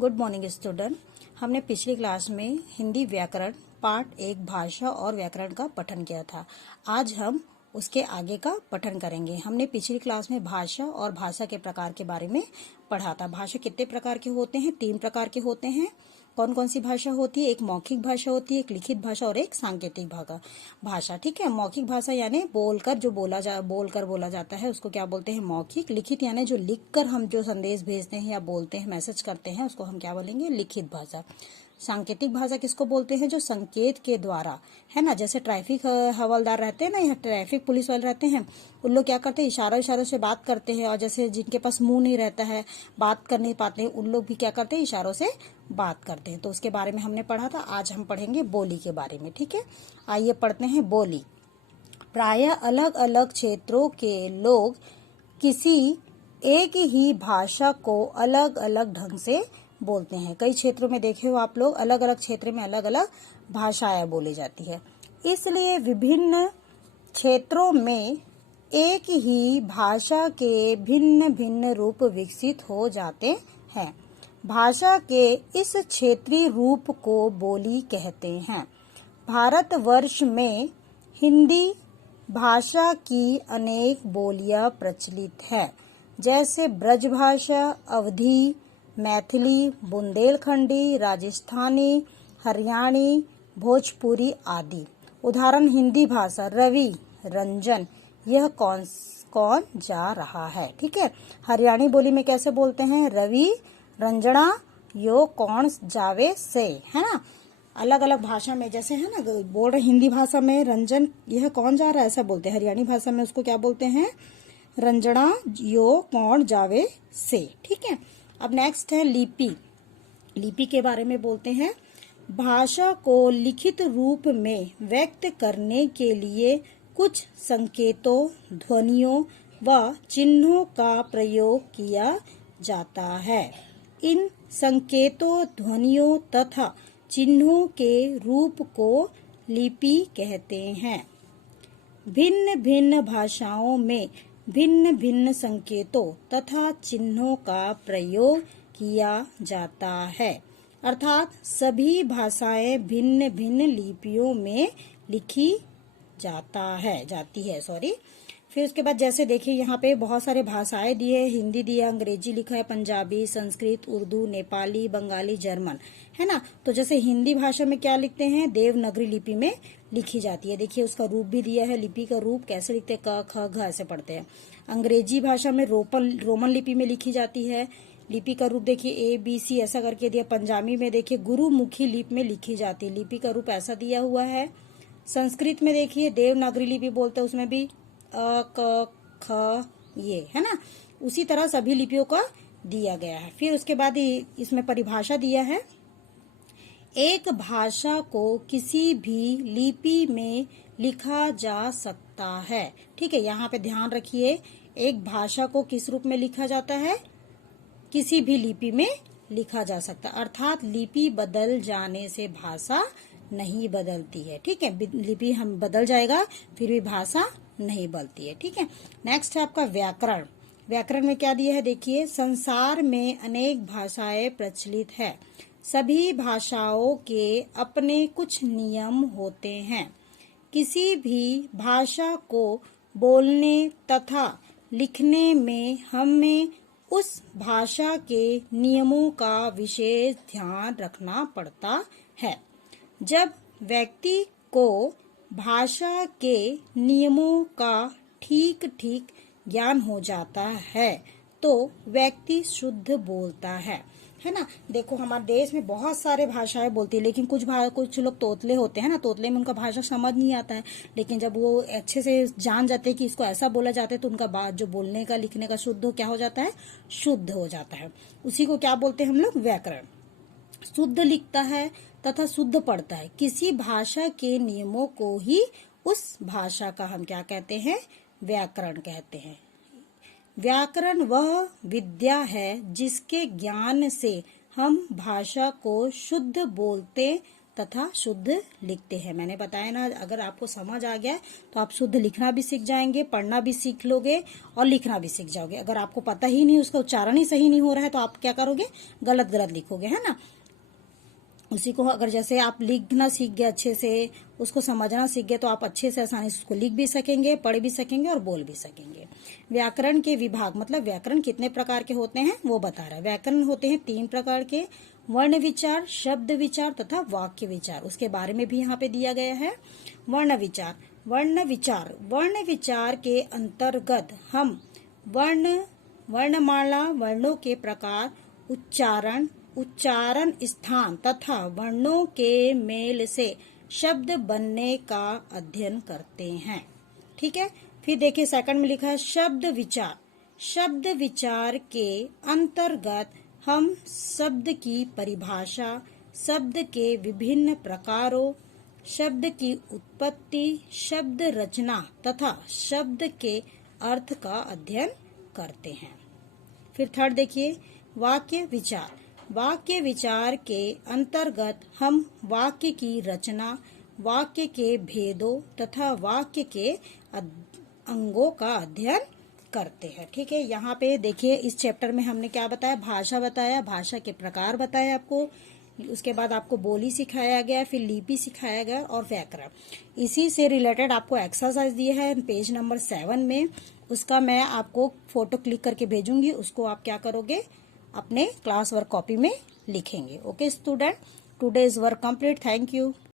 Good morning student. हमने पिछली class में हिंदी व्याकरण पार्ट 1 भाषा और व्याकरण का पठन किया था। आज हम उसके आगे का पठन करेंगे। हमने पिछली क्लास में भाषा और भाषा के प्रकार के बारे में पढ़ा था। भाषा कितने प्रकार के होते हैं? 3 प्रकार के होते हैं। कौन कौन सी भाषा होती है? एक मौखिक भाषा होती है, एक लिखित भाषा और एक सांकेतिक भाषा। ठीक है। मौखिक भाषा यानी बोलकर बोला जाता है, उसको क्या बोलते हैं? मौखिक। लिखित यानी जो लिखकर हम जो संदेश भेजते हैं या बोलते हैं, मैसेज करते हैं, उसको हम क्या बोलेंगे? लिखित भाषा। सांकेतिक भाषा किसको बोलते हैं? जो संकेत के द्वारा, है ना, जैसे ट्रैफिक हवलदार रहते हैं ना, या ट्रैफिक पुलिस वाले रहते हैं, उन लोग क्या करते हैं? इशारों से बात करते हैं। और जैसे जिनके पास मुंह नहीं रहता है, बात कर नहीं पाते हैं, उन लोग भी क्या करते हैं? इशारों से बात करते हैं। तो उसके बारे में हमने पढ़ा था। आज हम पढ़ेंगे बोली के बारे में। ठीक है, आइए पढ़ते हैं बोली। प्रायः अलग अलग क्षेत्रों के लोग किसी एक ही भाषा को अलग अलग ढंग से बोलते हैं। कई क्षेत्रों में देखे हो आप लोग, अलग अलग क्षेत्र में अलग अलग भाषाएं बोली जाती है। इसलिए विभिन्न क्षेत्रों में एक ही भाषा के भिन्न भिन्न रूप विकसित हो जाते हैं। भाषा के इस क्षेत्रीय रूप को बोली कहते हैं। भारतवर्ष में हिंदी भाषा की अनेक बोलियां प्रचलित हैं, जैसे ब्रजभाषा, अवधी, मैथिली, बुंदेलखंडी, राजस्थानी, हरियाणी, भोजपुरी आदि। उदाहरण हिंदी भाषा, रवि, रंजन, यह कौन जा रहा है। ठीक है। हरियाणी बोली में कैसे बोलते हैं? रवि, रंजना, यो कौन जावे से, है ना। अलग अलग भाषा में जैसे है ना, बोल रहे हिंदी भाषा में रंजन, यह कौन जा रहा है, ऐसा बोलते हैं। हरियाणी भाषा में उसको क्या बोलते हैं? रंजना, यो कौन जावे से। ठीक है। अब नेक्स्ट है लिपि। लिपि के बारे में बोलते हैं। भाषा को लिखित रूप में व्यक्त करने के लिए कुछ संकेतों, ध्वनियों व चिन्हों का प्रयोग किया जाता है। इन संकेतों, ध्वनियों तथा चिन्हों के रूप को लिपि कहते हैं। भिन्न भिन्न भाषाओं में भिन्न भिन्न संकेतों तथा चिन्हों का प्रयोग किया जाता है, अर्थात सभी भाषाएं भिन्न भिन्न लिपियों में लिखी जाती है। फिर उसके बाद जैसे देखिए यहाँ पे बहुत सारे भाषाएं दी है। हिंदी दिया, अंग्रेजी लिखा है, पंजाबी, संस्कृत, उर्दू, नेपाली, बंगाली, जर्मन, है ना। तो जैसे हिंदी भाषा में क्या लिखते हैं? देवनागरी लिपि में लिखी जाती है। देखिए उसका रूप भी दिया है। लिपि का रूप कैसे लिखते हैं? क, ख, घ ऐसे पढ़ते हैं। अंग्रेजी भाषा में रोमन लिपि में लिखी जाती है। लिपि का रूप देखिए ABC ऐसा करके दिया। पंजाबी में देखिए गुरुमुखी लिपि में लिखी जाती है। लिपि का रूप ऐसा दिया हुआ है। संस्कृत में देखिए देवनागरी लिपि बोलते हैं, उसमें भी अ, क, ख, ये, है ना। उसी तरह सभी लिपियों का दिया गया है। फिर उसके बाद इसमें परिभाषा दिया है। एक भाषा को किसी भी लिपि में लिखा जा सकता है। ठीक है, यहाँ पे ध्यान रखिए, एक भाषा को किस रूप में लिखा जाता है? किसी भी लिपि में लिखा जा सकता, अर्थात लिपि बदल जाने से भाषा नहीं बदलती है। ठीक है, लिपि हम बदल जाएगा फिर भी भाषा नहीं बदलती है। ठीक है। नेक्स्ट है आपका व्याकरण। व्याकरण में क्या दिया है? देखिए, संसार में अनेक भाषाएं प्रचलित है। सभी भाषाओं के अपने कुछ नियम होते हैं। किसी भी भाषा को बोलने तथा लिखने में हमें उस भाषा के नियमों का विशेष ध्यान रखना पड़ता है। जब व्यक्ति को भाषा के नियमों का ठीक ठीक ज्ञान हो जाता है तो व्यक्ति शुद्ध बोलता है ना। देखो हमारे देश में बहुत सारे भाषाएं बोलती है, लेकिन कुछ लोग तोतले होते हैं ना, तोतले में उनका भाषा समझ नहीं आता है। लेकिन जब वो अच्छे से जान जाते हैं कि इसको ऐसा बोला जाता है तो उनका बात जो बोलने का, लिखने का शुद्ध क्या हो जाता है? शुद्ध हो जाता है। उसी को क्या बोलते हैं हम लोग? व्याकरण। शुद्ध लिखता है तथा शुद्ध पढ़ता है। किसी भाषा के नियमों को ही उस भाषा का हम क्या कहते हैं? व्याकरण कहते हैं। व्याकरण वह विद्या है जिसके ज्ञान से हम भाषा को शुद्ध बोलते तथा शुद्ध लिखते हैं। मैंने बताया ना, अगर आपको समझ आ गया तो आप शुद्ध लिखना भी सीख जाएंगे, पढ़ना भी सीख लोगे और लिखना भी सीख जाओगे। अगर आपको पता ही नहीं, उसका उच्चारण ही सही नहीं हो रहा है तो आप क्या करोगे, गलत गलत लिखोगे, है ना। उसी को अगर जैसे आप लिखना सीख गए, अच्छे से उसको समझना सीख गए, तो आप अच्छे से आसानी से उसको लिख भी सकेंगे, पढ़ भी सकेंगे और बोल भी सकेंगे। व्याकरण के विभाग मतलब व्याकरण कितने प्रकार के होते हैं वो बता रहा है। व्याकरण होते हैं 3 प्रकार के, वर्ण विचार, शब्द विचार तथा वाक्य विचार। उसके बारे में भी यहाँ पे दिया गया है। वर्ण विचार, वर्ण विचार के अंतर्गत हम वर्णमाला, वर्णों के प्रकार, उच्चारण स्थान तथा वर्णों के मेल से शब्द बनने का अध्ययन करते हैं। ठीक है। फिर देखिए सेकंड में लिखा है शब्द विचार। शब्द विचार के अंतर्गत हम शब्द की परिभाषा, शब्द के विभिन्न प्रकारों, शब्द की उत्पत्ति, शब्द रचना तथा शब्द के अर्थ का अध्ययन करते हैं। फिर थर्ड देखिए वाक्य विचार। वाक्य विचार के अंतर्गत हम वाक्य की रचना, वाक्य के भेदों तथा वाक्य के अंगों का अध्ययन करते हैं। ठीक है। यहाँ पे देखिए इस चैप्टर में हमने क्या बताया, भाषा बताया, भाषा के प्रकार बताए आपको, उसके बाद आपको बोली सिखाया गया, फिर लिपि सिखाया गया और व्याकरण। इसी से रिलेटेड आपको एक्सरसाइज दिए है पेज नंबर 7 में, उसका मैं आपको फोटो क्लिक करके भेजूंगी। उसको आप क्या करोगे, अपने क्लास वर्क कॉपी में लिखेंगे। Okay student, today's work complete. Thank you.